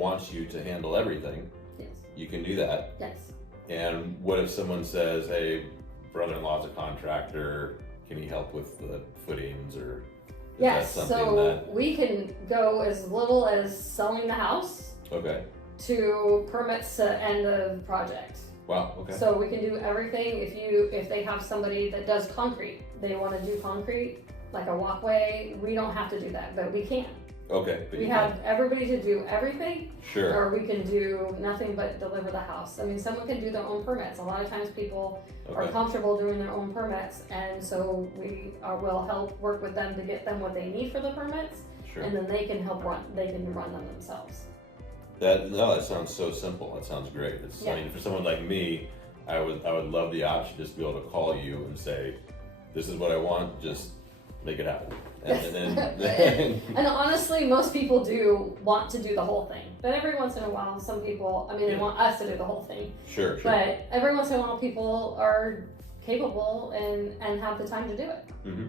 wants you to handle everything, Yes. you can do that. Yes. And what if someone says, hey, brother-in-law's a contractor, can he help with the footings, or is Yes, that something so that, we can go as little as selling the house okay, to permits to end of project. wow, okay, So we can do everything. If they have somebody that does concrete, they want to do concrete, like a walkway, we don't have to do that, but we can. okay. But We you have everybody to do everything, Sure, or we can do nothing but deliver the house. I mean, someone can do their own permits. A lot of times people are okay, comfortable doing their own permits, and so will help work with them to get them what they need for the permits, sure. and then they can run them themselves. That sounds so simple. That sounds great. It's, I mean, for someone like me, I would love the option just to be able to call you and say, this is what I want, just make it happen. And then And honestly, most people do want to do the whole thing, but every once in a while, some people, I mean, they want us to do the whole thing, sure. but every once in a while, people are capable and have the time to do it. Mm-hmm.